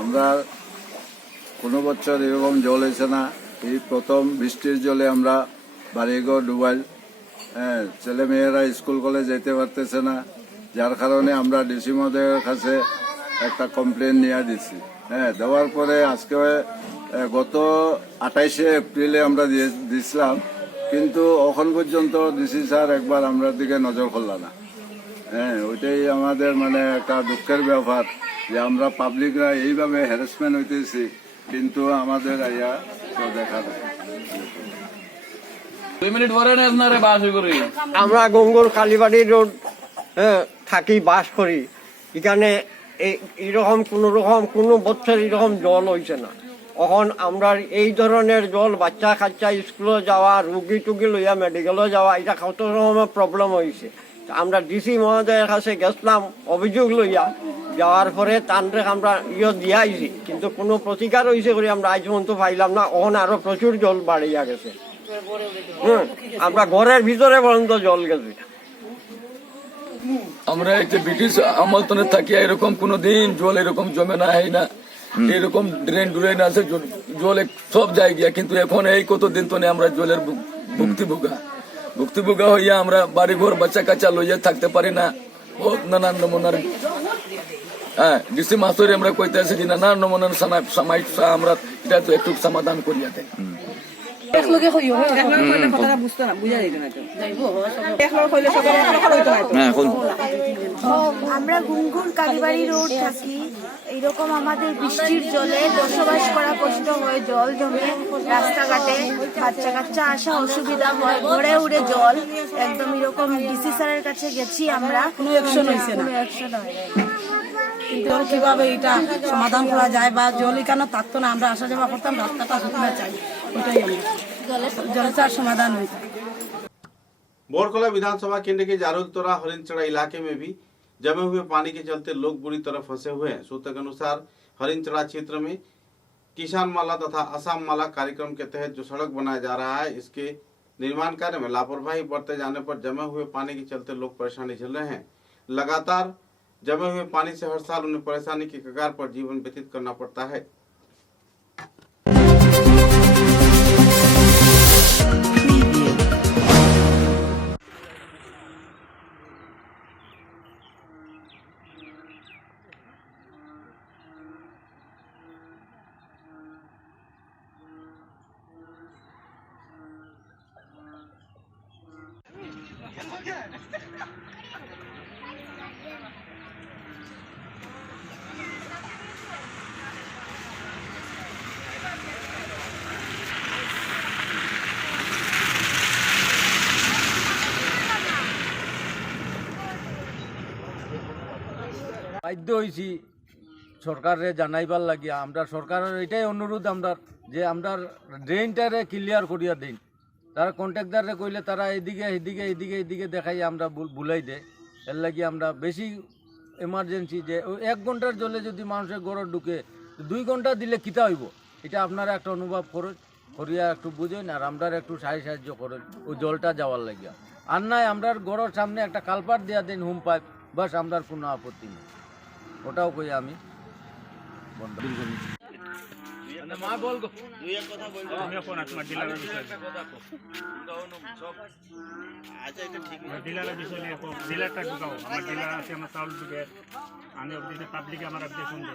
আমরা কোনো বছর এরকম জল এসে না, এই প্রথম বৃষ্টির জলে আমরা বাড়িঘর ডুবাইল, ছেলে মেয়েরা স্কুল কলেজ যেতে পারতেছে না, যার কারণে আমরা ডিসি মহোদয়ের কাছে একটা কমপ্লেন নিয়ে দিচ্ছি। দেওয়ার পরে আজকে গত 28শে এপ্রিলে আমরা দিয়েছিলাম, কিন্তু এখন পর্যন্ত ডিসি স্যার একবার আমরা দিকে নজর করল না। ওইটাই আমাদের মানে একটা দুঃখের ব্যাপার যে আমরা পাবলিকরা এইভাবে হ্যারাসমেন্ট হইতেছি, কিন্তু আমাদের আইয়া তো দেখা দেয়। 2 মিনিট পরে না রে বাস করি আমরা গঙ্গুর কালীবাড়ি রোড থাকি বাস করি, এখানে এইরকম কোনো বছর এরকম জল হয়েছে না। এখন আমরা এই ধরনের জল বাচ্চা কাচ্চা স্কুলে যাওয়া, রুগী টুগি লইয়া মেডিকেলে যাওয়া, এটা কত রকমের প্রবলেম হয়েছে। আমরা ডিসি মহোদয়ের কাছে গেছিলাম অভিযোগ লইয়া, যাওয়ার পরে তানরে আমরা দিয়া আইছি, কিন্তু কোনো প্রতিকার হয়েছে করে আমরা আজ পর্যন্ত পাইলাম না। ওখানে আরো প্রচুর জল বাড়িয়া গেছে, আমরা ঘরের ভিতরে পর্যন্ত জল গেছে। আমরা একটা ব্রিটিশ আমলতনে থাকি, এরকম কোনো দিন জল এরকম জমে না হয় না, এরকম ড্রেন আছে জল সব জায়গা। কিন্তু এখন এই কতদিন তো আমরা জলের ভুক্তি হইয়া আমরা বাড়ি ঘর বাচ্চা কাচ্চা লইয়া থাকতে পারি না। বহুত নানান নমুনার ডিসি মাস্টারে আমরা কইতে আছি যে নানান নমুনার সমস্যা আমরা এটা তো একটু সমাধান করিয়া দেয়। আমরা গুনগুন কালীবাড়ি রোড থাকি, এইরকম আমাদের বৃষ্টির জলে বসবাস করা কষ্ট হয়, জল জমে রাস্তাঘাটে, বাচ্চা কাচ্চা আসা অসুবিধা হয়, ঘরে উড়ে জল একদম। এরকম ডিসি স্যারের কাছে গেছি আমরা, কোনো অ্যাকশন হয়েছে না। জল কিভাবে এটা সমাধান করা যায়, বা জল এখানে থাকতো না, আমরা আসা যাওয়া করতাম, রাস্তাটা শুকনা চাই, ওইটাই জলের समाधान हुई। बोरकोला विधानसभा केंद्र के जारुलतोरा हरिनचड़ा इलाके में भी जमे हुए पानी के चलते लोग बुरी तरह फंसे हुए हैं। सूत्र के अनुसार हरिनचड़ा क्षेत्र में किसान माला तथा असम माला कार्यक्रम के तहत जो सड़क बनाया जा रहा है, इसके निर्माण कार्य में लापरवाही बरते जाने पर जमे हुए पानी के चलते लोग परेशानी झेल रहे हैं। लगातार जमे हुए पानी से हर साल उन्हें परेशानी की कगार पर जीवन व्यतीत करना पड़ता है। বাধ্য হয়েছি সরকারে জানাইবার লাগিয়া। আমরা সরকারের এটাই অনুরোধ আমরা যে আমরা ড্রেনটারে ক্লিয়ার করিয়া দিন। তারা কন্ট্রাক্টারে কইলে তারা এদিকে দেখাই আমরা বুলাই দেয়। এর লাগি আমরা বেশি এমার্জেন্সি যে 1 ঘন্টার জলে যদি মানুষের গড় ঢুকে 2 ঘন্টা দিলে কিতা হইব, এটা আপনারা একটা অনুভব করিয়া একটু বুঝেন, আর আমরা একটু সাহায্য করেন ওই জলটা যাওয়ার লাগিয়া। আর নাই আমরা গড়ের সামনে একটা কালপাট দেওয়া দিন, হোম পাইপ, বাস আমরা কোনো আপত্তি নেই। ওটাও কই আমি বন্ধ করি। মা বল গো দুই এক কথা বল। আমি ফোন তোমার ডিলারের বিষয়ে সব আচ্ছা এটা ঠিক আছে। ডিলারের বিষয়ে ডিলারটা ঢুকাও। আমার ডিলার আছে, আমার চাউল ঢুকে আমি অবধি পাবলিকে আমার আপডেট শুনবে।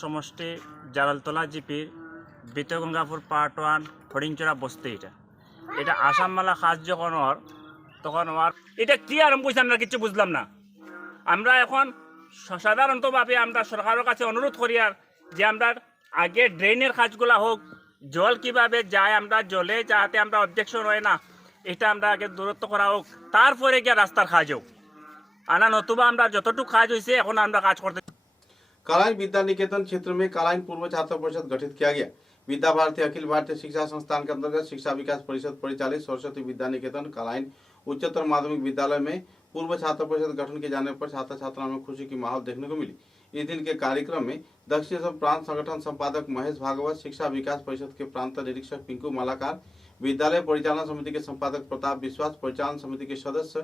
সমষ্টি জালালতলা জিপির বিতগঙ্গাপুর পার্ট 1 হরিণচড়া বস্তি। এটা আসাম মালা কাজ যখন তখন এটা কি আরম্ভ হয়েছে আমরা কিছু বুঝলাম না। আমরা এখন সাধারণতভাবে আমরা সরকারের কাছে অনুরোধ করি আর যে আমরা আগে ড্রেনের কাজগুলা হোক, জল কিভাবে যায় আমরা জলে যাতে আমরা অবজেকশন হয় না, এটা আমরা আগে দূরত্ব করা হোক, তারপরে গিয়ে রাস্তার কাজ হোক। আনা নতুবা আমরা যতটুকু কাজ হয়েছে এখন আমরা কাজ করতে। कालाइन विद्या निकेतन क्षेत्र में कालाइन पूर्व छात्र परिषद गठित किया गया। विद्या भारती अखिल भारतीय शिक्षा संस्थान के अंतर्गत शिक्षा विकास परिषद परिचालित सरस्वती विद्या निकेतन कालाइन उच्चतर माध्यमिक विद्यालय में पूर्व छात्र परिषद गठन किए जाने पर छात्र छात्राओं में खुशी की माहौल देखने को मिली। इस दिन के कार्यक्रम में दक्षिण प्रांत संगठन संपादक महेश भागवत, शिक्षा विकास परिषद के प्रांत निरीक्षक पिंकू मालाकार, विद्यालय परिचालन समिति के संपादक प्रताप विश्वास, परिचालन समिति के सदस्य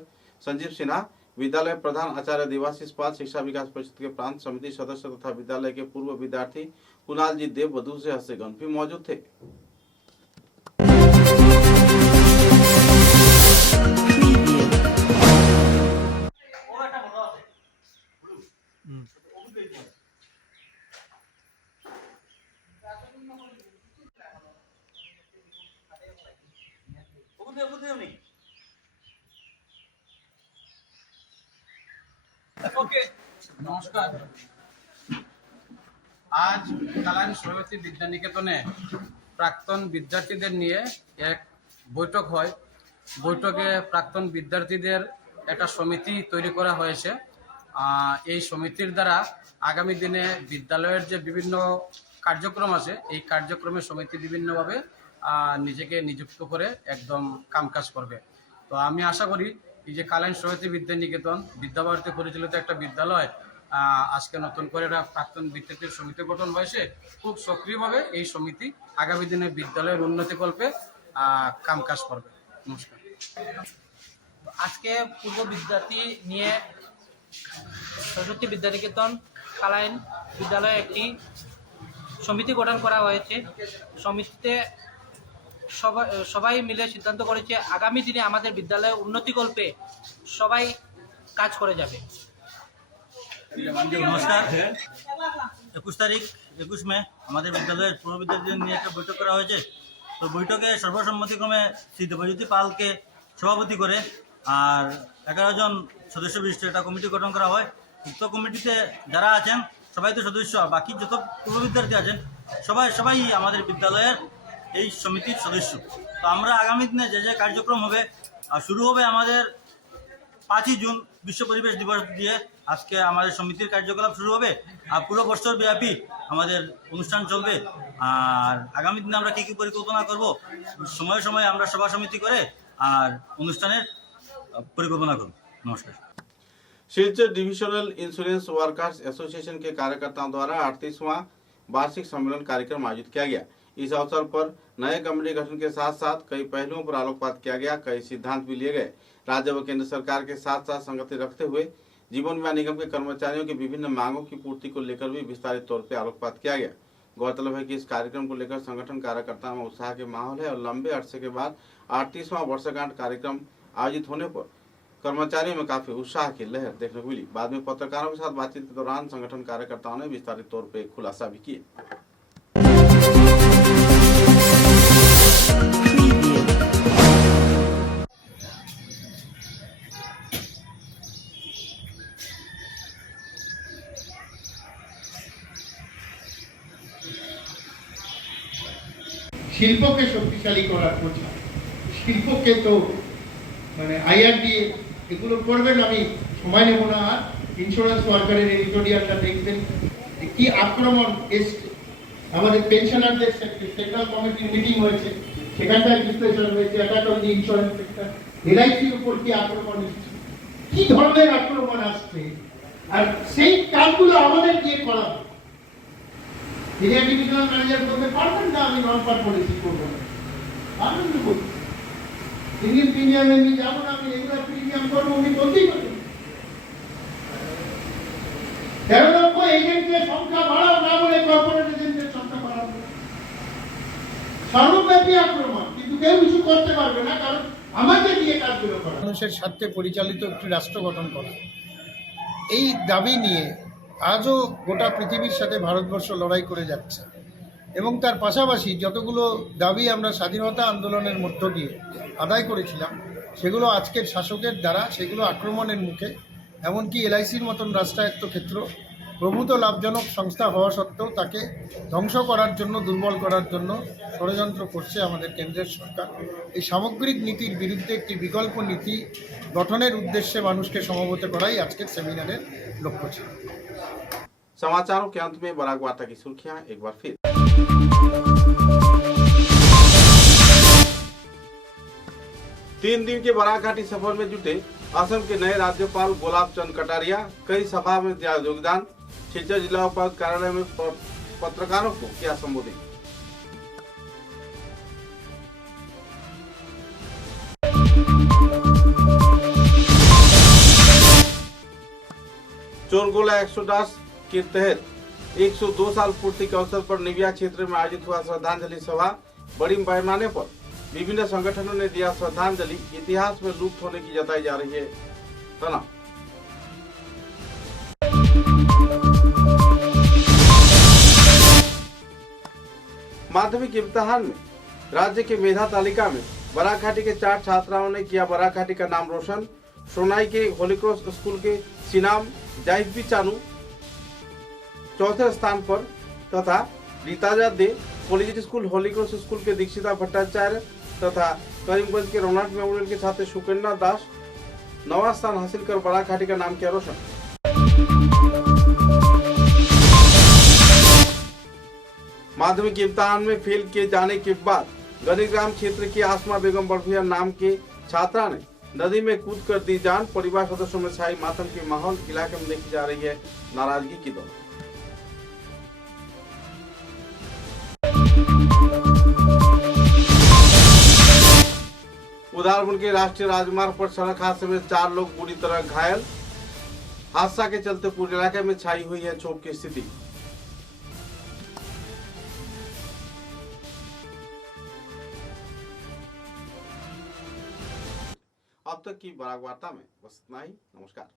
संजीव सिन्हा, विद्यालय प्रधान आचार्य देवाशीष पाल, शिक्षा विकास परिषद के प्रांत समिति सदस्य तथा विद्यालय के पूर्व विद्यार्थी कुणाल जी देव बधू से हस्तेगन भी मौजूद थे। নমস্কার। আজ কালাইন সরস্বতী বিদ্যানিকেতনে প্রাক্তন বিদ্যার্থীদের নিয়ে এক বৈঠক হয়। বৈঠকে প্রাক্তন বিদ্যার্থীদের একটা সমিতি তৈরি করা হয়েছে। এই সমিতির দ্বারা আগামী দিনে বিদ্যালয়ের যে বিভিন্ন কার্যক্রম আছে, এই কার্যক্রমে সমিতি বিভিন্নভাবে নিজেকে নিযুক্ত করে একদম কামকাজ করবে। তো আমি আশা করি এই যে কালাইন সরস্বতী বিদ্যানিকেতন বিদ্যাভারতী পরিচালিত একটা বিদ্যালয়, আজকে নতুন করে প্রাক্তন বিদ্যার্থীর সমিতি গঠন হয়েছে, খুব সক্রিয়ভাবে এই সমিতি আগামী দিনে বিদ্যালয়ের উন্নতিকল্পে কামকাজ করবে। নমস্কার। আজকে পূর্ব বিদ্যার্থী নিয়ে সরস্বতী বিদ্যানিকেতন কালাইন বিদ্যালয়ে একটি সমিতি গঠন করা হয়েছে। সমিতিতে সবাই মিলে সিদ্ধান্ত করেছে আগামী দিনে আমাদের বিদ্যালয়ের উন্নতিকল্পে সবাই কাজ করে যাবে। নমস্কার। 21 তারিখ 21 মে আমাদের বিদ্যালয়ের পূর্ব বিদ্যার্থীদের নিয়ে একটা বৈঠক করা হয়েছে। তো বৈঠকে সর্বসম্মতিক্রমে শ্রী দেবজ্যোতি পালকে সভাপতি করে আর 11 জন সদস্য বিশিষ্ট একটা কমিটি গঠন করা হয়। উক্ত কমিটিতে যারা আছেন সবাই তো সদস্য, আর বাকি যত পূর্ব বিদ্যার্থী আছেন সবাই আমাদের বিদ্যালয়ের এই সমিতির সদস্য। তো আমরা আগামী দিনে যে কার্যক্রম হবে, শুরু হবে আমাদের 5ই জুন বিশ্ব পরিবেশ দিবস দিয়ে। আজকে আমাদের সমিতির কার্যকলাপ শুরু হবে আর পুরো বছর ব্যাপী আমাদের অনুষ্ঠান চলবে। আর আগামী দিনে আমরা কী পরিকল্পনা করব, সময়ে সময়ে আমরা সভা সমিতি করে আর অনুষ্ঠানের परिकल्पना करूँ। नमस्कार। Silchar divisional insurance workers association के कार्यकर्ताओं द्वारा 38वां वार्षिक सम्मेलन कार्यक्रम आयोजित किया गया। इस अवसर पर नए कमेटी गठन के साथ साथ कई पहलुओं पर आलोकपात किया गया। कई सिद्धांत भी लिए गए। राज्य व केंद्र सरकार के साथ साथ संगति रखते हुए जीवन बीमा निगम के कर्मचारियों की विभिन्न मांगों की पूर्ति को लेकर भी विस्तारित तौर पर आलोकपात किया गया। गौरतलब है कि इस कार्यक्रम को लेकर संगठन कार्यकर्ताओं में उत्साह के माहौल है और लंबे अरसे के बाद 38वां वर्षगांठ कार्यक्रम आयोजित होने पर कर्मचारियों में काफी उत्साह की लहर देखने को मिली। बाद में पत्रकारों के साथ बातचीत के दौरान संगठन कार्यकर्ताओं ने विस्तारित तौर पर खुलासा भी किए। শিল্পকে শক্তিশালী করার প্রচার, শিল্পকে তো মানে আইআরডি এগুলো করবেন। আমি সময় নেব না। আর ইন্স্যুরেন্স ওয়ার্কারের এডিটোরিয়ালটা দেখবেন কি আক্রমণ এসছে। আমাদের পেনশনারদের সেন্ট্রাল কমিটির মিটিং হয়েছে, সেখানটায় বিশ্লেষণ হয়েছে attack on the insurance sector, এলআইসির উপর কি আক্রমণ এসছে, কি ধরনের আক্রমণ আসছে, আর সেই কাজগুলো আমাদের দিয়ে করাবে। এরিয়া ডিভিশনাল ম্যানেজার বলতে পারবেন না আমি নন পার পলিসি করবো না, পারবেন না বলতে। সিঙ্গেল প্রিমিয়ামে আমি যাবো না, আমি রেগুলার প্রিমিয়াম করবো, উনি বলতেই পারেন। 13 লক্ষ এজেন্টের সংখ্যা বাড়াও না বলে কর্পোরেট এজেন্টের সংখ্যা বাড়াও। সর্বব্যাপী আক্রমণ, কিন্তু কেউ কিছু করতে পারবে না, কারণ আমাকে দিয়ে কাজগুলো করা। মানুষের স্বার্থে পরিচালিত একটি রাষ্ট্র গঠন করা, এই দাবি নিয়ে আজও গোটা পৃথিবীর সাথে ভারতবর্ষ লড়াই করে যাচ্ছে। এবং তার পাশাপাশি যতগুলো দাবি আমরা স্বাধীনতা আন্দোলনের মধ্য দিয়ে আদায় করেছিলাম, সেগুলো আজকের শাসকের দ্বারা সেগুলো আক্রমণের মুখে। এমনকি এলআইসির মতন রাষ্ট্রায়ত্ত ক্ষেত্র প্রভূত লাভজনক সংস্থা হওয়া সত্ত্বেও তাকে ধ্বংস করার জন্য, দুর্বল করার জন্য ষড়যন্ত্র করছে আমাদের কেন্দ্রের সরকার। এই সামগ্রিক নীতির বিরুদ্ধে একটি বিকল্প নীতি গঠনের উদ্দেশ্যে মানুষকে সমবেত করাই আজকের সেমিনারের লক্ষ্য ছিল। समाचारों के अंत में बराक वार्ता की सुर्खियां एक बार फिर। 3 दिन के बराकघाटी सफर में जुटे असम के नए राज्यपाल गुलाब चंद कटारिया कई सभा में दिया योगदान। सिलचर जिला उपायुक्त कार्यालय में पत्रकारों को किया संबोधित। चोरगोला 110 के तहत 102 साल पूर्ति के अवसर पर निविया क्षेत्र में आयोजित हुआ श्रद्धांजलि सभा। बड़ी पैमाने पर विभिन्न संगठनों ने दिया श्रद्धांजलि। इतिहास में लुप्त होने की जताई जा रही है तना। माध्यमिक इम्तिहान में राज्य के मेधा तालिका में बराकघाटी के 4 छात्राओं ने किया बराकघाटी का नाम रोशन। सोनाई के होली क्रॉस स्कूल के सिनाम जाहिबी चानू चौथे स्थान पर तथा रीताजा दे college school holy cross school के दीक्षिता भट्टाचार्य तथा करीमगंज के रौनक मेमोरियल के छात्र सुकन्या दास नवा स्थान हासिल कर बराघाटी का नाम किया रोशन। माध्यमिक इम्तिहान में फेल किए जाने के बाद गनीग्राम क्षेत्र की आसमा बेगम बड़भुया नाम के छात्रा ने नदी में कूद कर दी जान। परिवार सदस्यों में छाई मातम की माहौल, इलाके में देखी जा रही है नाराजगी की दौर। उदारपुर के राष्ट्रीय राजमार्ग पर सड़क हादसे में 4 लोग बुरी तरह घायल। हादसा के चलते पूरे इलाके में छाई हुई है क्षोभ की स्थिति। अब तक की बराक वार्ता में बस इतना ही। नमस्कार।